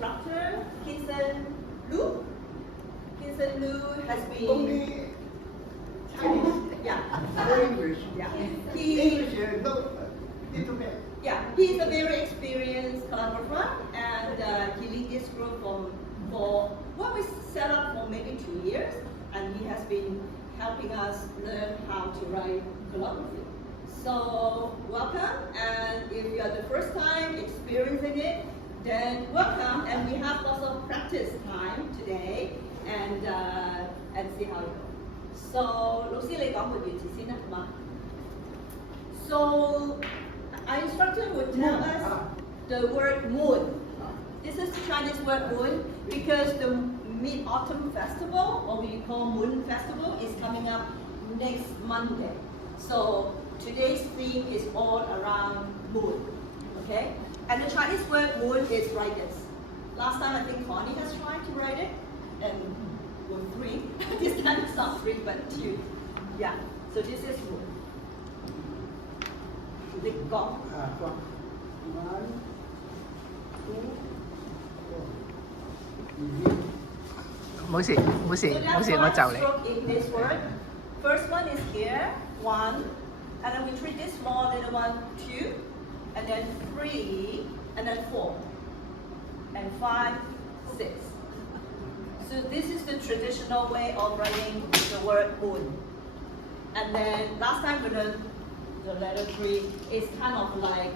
instructor, Kinson Lu. Kinson Lu has been... Only Chinese. Yeah. English. Yeah. English, no, little bit. Yeah, he's a very experienced calligrapher, and he leads this group for what we set up for maybe 2 years, and he has been helping us learn how to write calligraphy. So welcome, and if you are the first time experiencing it, then welcome, and we have lots of practice time today, and see how it goes. So 老師你講個原詞先啦，好嗎？ So our instructor would tell us the word moon. This is the Chinese word moon because the Mid-Autumn Festival, or we call Moon Festival, is coming up next Monday. So today's theme is all around moon. Okay? And the Chinese word moon is like this. Last time I think Connie has tried to write it, and well, 3. This time it's not 3 but 2. Yeah. So this is moon. Lịch gõ. 冇事，冇事，冇事，我就嚟。 In this word, first one is here, 1, and then we treat this small little one 2, and then 3, and then 4, and 5, 6. So this is the traditional way of writing the word moon. And then last time we learned the letter 3 is kind of like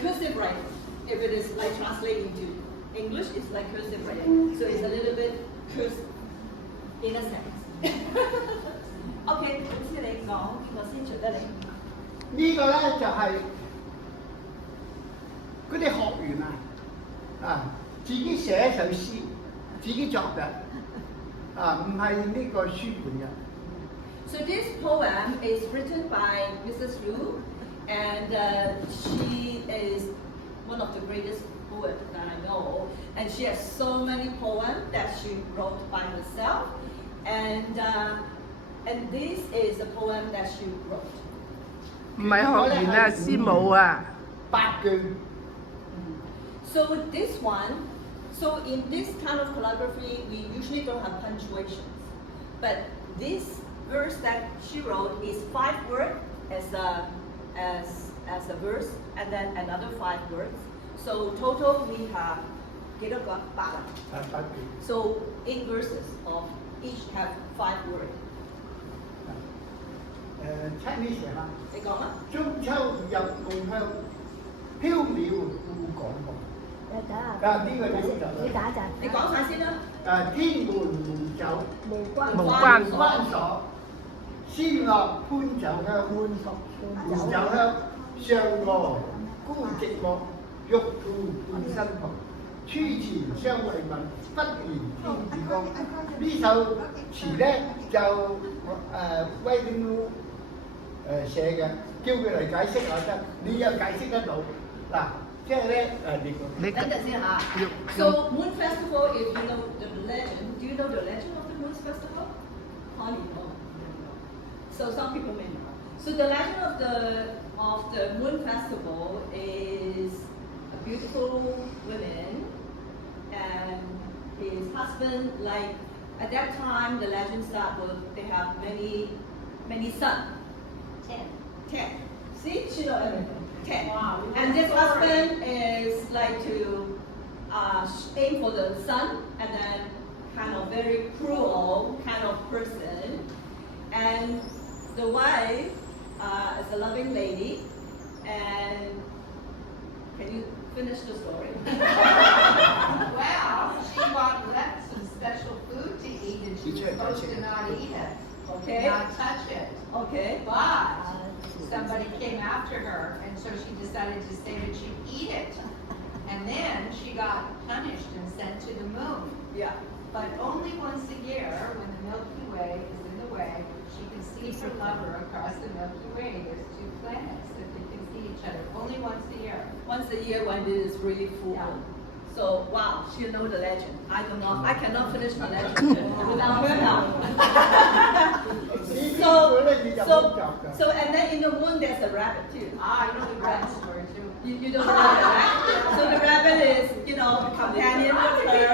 cursive writing. If it is like translating to English, it's like cursive writing. So it's a little bit cursive in a sense. Okay, 咁先你講邊個先隨得你？呢個咧就係嗰啲學員自己寫一首詩，自己作嘅，唔係呢個書本嘅。 So this poem is written by Mrs. Lu, and she is one of the greatest poets that I know. And she has so many poems that she wrote by herself, and this is a poem that she wrote. 唔係學員啊，師母啊。8句。 So this one, so in this kind of calligraphy, we usually don't have punctuations, but this verse that she wrote is 5 words as a verse, and then another 5 words. So total we have 幾多個？8啊。8句。 So 8 verses of each have 5 words. Chinese 寫嘛？你講啦。中秋入夢鄉，飄渺顧廣漠。呢個你打一陣。你講晒先啦。天門無酒，無關鎖。 仙樂潘酒香，無酒香，上娥孤寂寞，玉兔伴身旁，初前相為問，不言天子光。呢首詞咧就威廉魯寫嘅，叫佢嚟解釋下得，你又解釋得到嗱，即係咧你等陣先嚇。So Moon Festival, if you know the legend, do you know the legend of the Moon Festival? Connie knows. So some people may know. So the legend of the Moon Festival is a beautiful woman and his husband. Like at that time, the legend started with they have many sons. 10. See, she knows everything. 10. Wow. And this husband is like to aim for the son, and then kind of very cruel kind of person, and the wife is a loving lady, and can you finish the story? Well, she left some special food to eat, and she was supposed to not eat it, Okay. not touch it. Okay. But somebody came after her, and so she decided to say that she'd eat it. And then she got punished and sent to the moon. Yeah. But only once a year, when the Milky Way is in the way, she can see her lover across the Milky Way. There's 2 planets that they can see each other. Only once a year. Once a year when it is really full. Yeah. So wow, she knows the legend. I don't know. I cannot finish the legend without her help. so and then in the moon there's a rabbit too. Ah, you know the red story too. You don't know that, right? So the rabbit is, companion with her,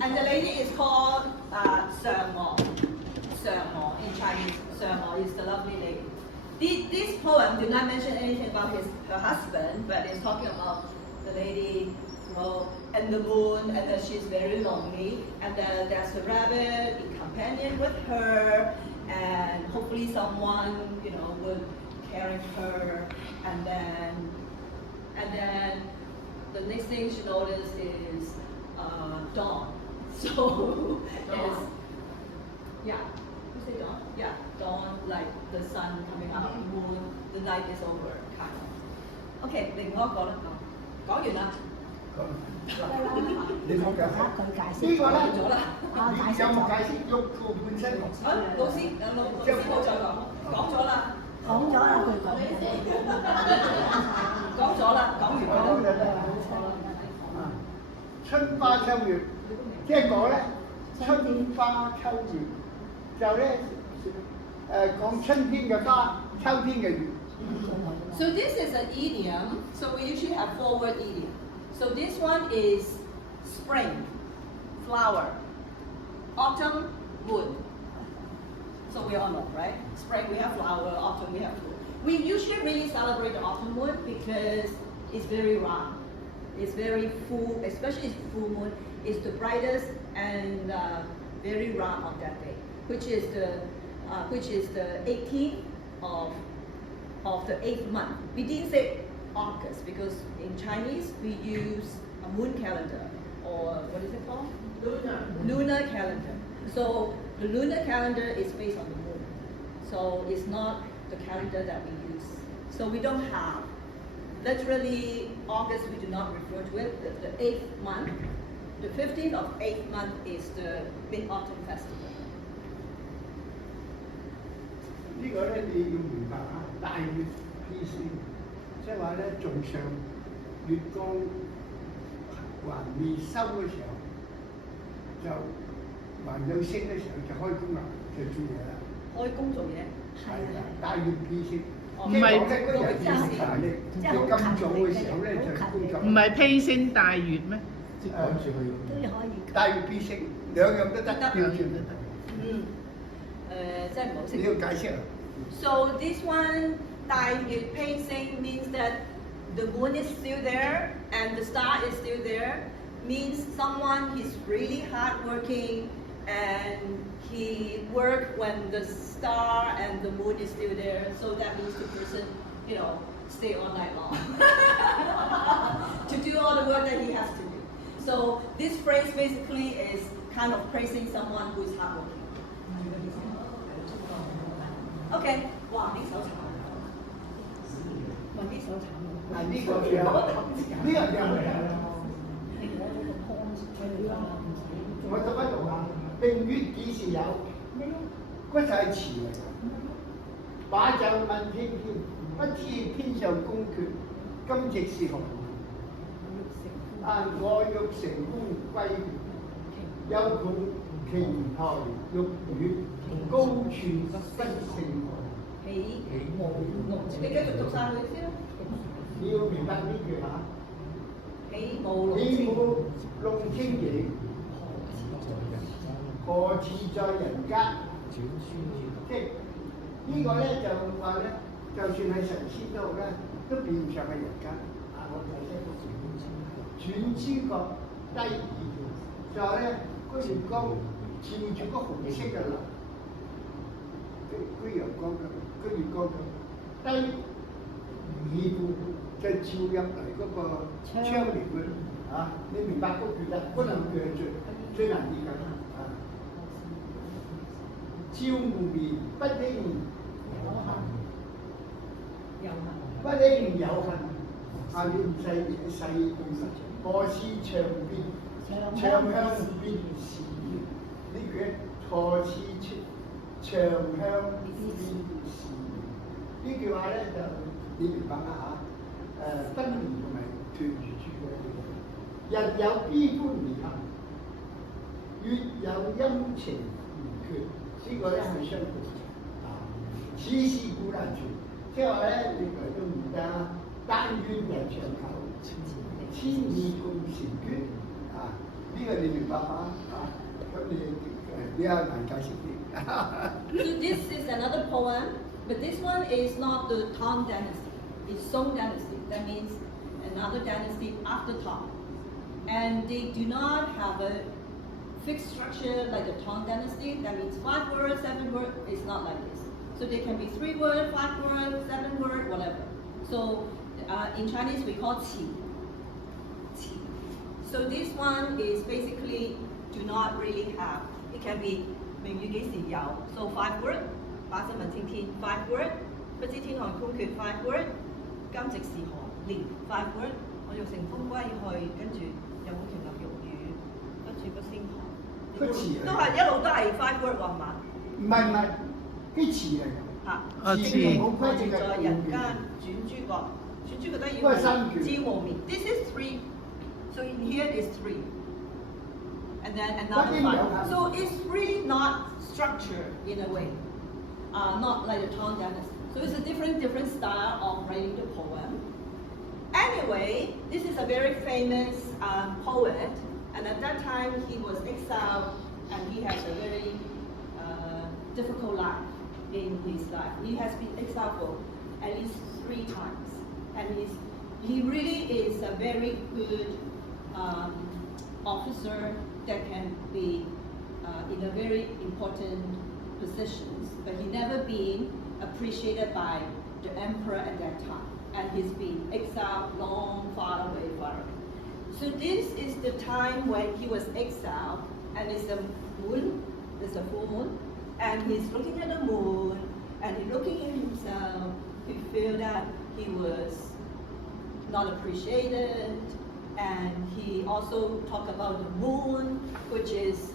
and the lady is called Sermo. Sermo in Chinese. Sermo is the lovely lady. This poem did not mention anything about her husband, but it's talking about the lady, and the moon, and that she's very lonely, and then there's a rabbit in companion with her, and hopefully someone, would carry her, and then the next thing she noticed is dawn. So it's you say dawn? Yeah, dawn, like the sun coming out, moon, the night is over, kind of. Okay, 另外一個啦，講完啦。你講解釋佢解釋呢個咧，有冇解釋玉兔本身？老師冇再講咗啦。講咗啦，佢講咗啦，講完啦。春花秋月，即係我咧，春花秋月就咧講春天嘅花，秋天嘅月。So this is an idiom. So we usually have 4-word idiom. So this one is spring, flower, autumn, moon. So we all know, right? Spring we have flower, autumn we have moon. We usually really celebrate the autumn moon because it's very round. It's very full, especially full moon. It's the brightest and very round on that day, which is the 18th of the 8th month. We didn't say August because in Chinese we use a moon calendar, or what is it called? Lunar calendar. So the lunar calendar is based on the moon. So it's not the calendar that we use. So we don't have, literally August we do not refer to it. The 8th month, the 15th of 8th month is the Mid-Autumn Festival. 呢個咧你要明白啊，大月披星，即係話咧仲上月光還未收嘅時候，就還有星嘅時候就開工啦，就做嘢啦。開工做嘢。係啦，大月披星。唔係即係嗰日要食大力，要咁早嘅時候咧就工作。唔係披星戴月咩？都可以。大月披星兩樣都得，調轉都得。真係唔好識。你要解釋啊？ So this one, 大月披星 means that the moon is still there and the star is still there. Means someone is really hardworking and he worked when the star and the moon is still there. So that means the person, stay all night long to do all the work that he has to do. So this phrase basically is kind of praising someone who is hardworking. OK， 哇！呢首慘，呢首慘喎。呢個嘅，呢個嘅係啊。我讀一讀啊，並月幾時有？嗰就係詞嚟㗎。把酒問天天，不知天上宮闕，今夕是何年？但我欲乘風歸月，又抱瓊台玉宇，高處不勝寒。起舞龍，你繼續讀晒佢先啦。你要明白呢句嚇。起舞弄清影，何似在人間？即係呢個咧就話咧，就算係神仙都好咧，都變唔上係人間。啊，我解釋轉知覺低耳條，就係咧個月光照住個紅色嘅流，個陽光咁，個月光咁低耳部就照入嚟嗰個窗簾嗰度。啊！你明白嗰句啦，嗰兩句係最難理解啊！照無眠，不應不應有恨，下面唔細嘢細故事，何似長向便是月？呢句何似長向便是月？呢句話咧就你明白啦嚇。不同同埋團住住嘅地方。日有悲歡離合，月有陰晴圓缺，呢個咧係相對此事古難全，即係話咧，歷來到而家但願人長久，千里共嬋娟啊！呢個你明白嗎？咁你比較難解釋啲。So this is another poem, but this one is not the Tang dynasty. It's Song dynasty. That means another dynasty after Tang. And they do not have a fixed structure like the Tang dynasty. That means 5 words, 7 words. It's not like this. So they can be 3 words, 5 words, 7 words, whatever. So in Chinese we call qi. Qi. So this one is basically do not really have. It can be 明月幾時有 so 5 words. 把心問青天 5 words. 不知天寒空缺 5 words. 今夕是何年 5 words. 我欲乘風歸去，跟住有冇情入玉宇，不處不勝寒。都係一路都係 5 words 畫嘛？唔係，啲詞嚟㗎。嚇，詞冇規定在嘅。人間轉諸國，轉諸國都要知和面。This is 3, so in here is 3, and then another 5. So is 3 not structured in a way, not like the Tang dynasty. So it's a different style of writing the poem. Anyway, this is a very famous poet, and at that time he was exiled, and he has a very difficult life in his life. He has been exiled for at least 3 times, and he really is a very good officer that can be in a very important positions, but he never been appreciated by the emperor at that time. And he's been exiled long, far away. So this is the time when he was exiled, and it's a moon, it's a full moon, and he's looking at the moon, and he's looking at himself. He feel that he was not appreciated, and he also talk about the moon, which is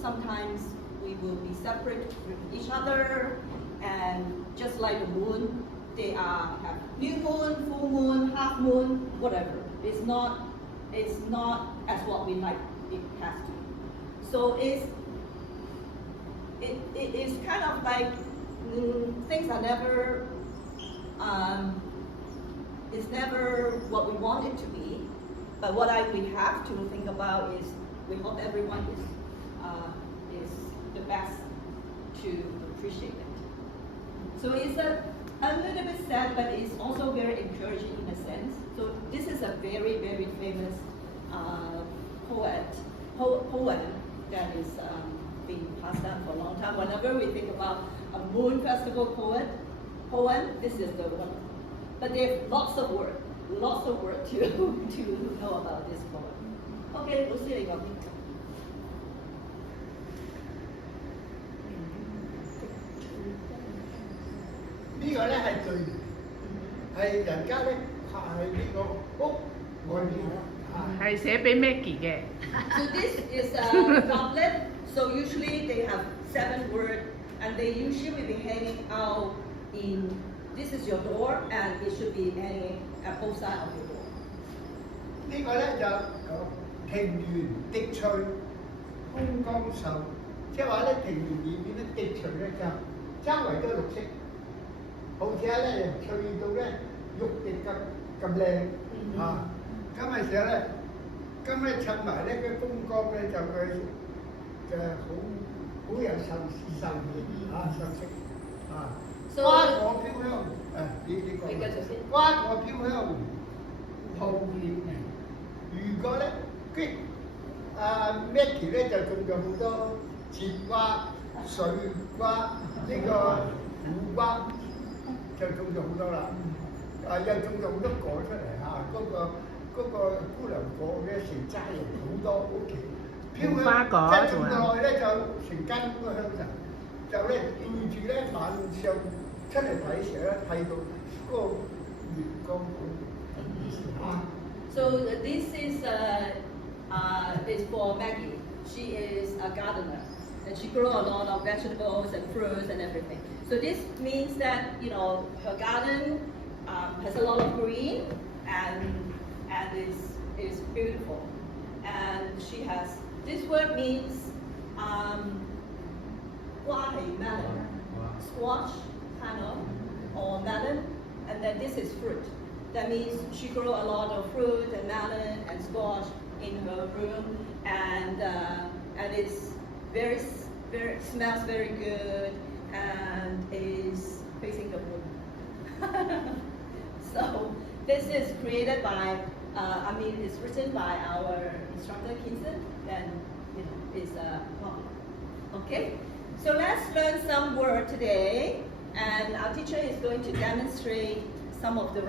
sometimes we will be separate from each other, and just like the moon. They have new moon, full moon, half moon, whatever. It's not as what we like it has to be. So it is kind of like things are never it's never what we want it to be. But what we have to think about is we hope everyone is the best to appreciate it. So it's a little bit sad, but it's also very encouraging in a sense. So this is a very, very famous poem that is being passed down for a long time. Whenever we think about a Moon Festival poem, this is the one. But there's lots of words to know about this poem. Okay, we'll see you again. 呢個咧係對聯，係人家咧掛喺呢個屋外面係寫俾 Maggie 嘅。So this is a goblet. So usually they have 7 words, and they usually be hanging out in. This is your door, and it should be hanging at both sides of your door. 呢個咧就庭園滴翠，空江秀，即係話咧庭園裏面咧滴翠咧就周圍都綠色。好似咧翠到咧玉滴咁靚啊！咁嘅時候咧，咁咧襯埋咧個風光咧就佢就好有秀氣啊秀色啊！花果飄香你講花果飄香浩然。如果咧Maggie 咧就種咗好多節瓜、水瓜呢個苦瓜。就種咗好多啦，又種咗好多果出嚟嚇，嗰個姑娘果咧成齋人好多屋企，飄香，一種落去咧就成間屋都香曬，就咧對住咧晚上出嚟睇時候咧睇到嗰個月光好。So this is for Maggie. She is a gardener, and she grows a lot of vegetables and fruits and everything. So this means that her garden has a lot of green and is beautiful. And she has, this word means melon, squash kind of, or melon, and then this is fruit. That means she grew a lot of fruit and melon and squash in her room, and it's very smells very good and is facing the moon. So this is created by, it's written by our instructor Kinson, and it's okay. So let's learn some word today, and our teacher is going to demonstrate some of the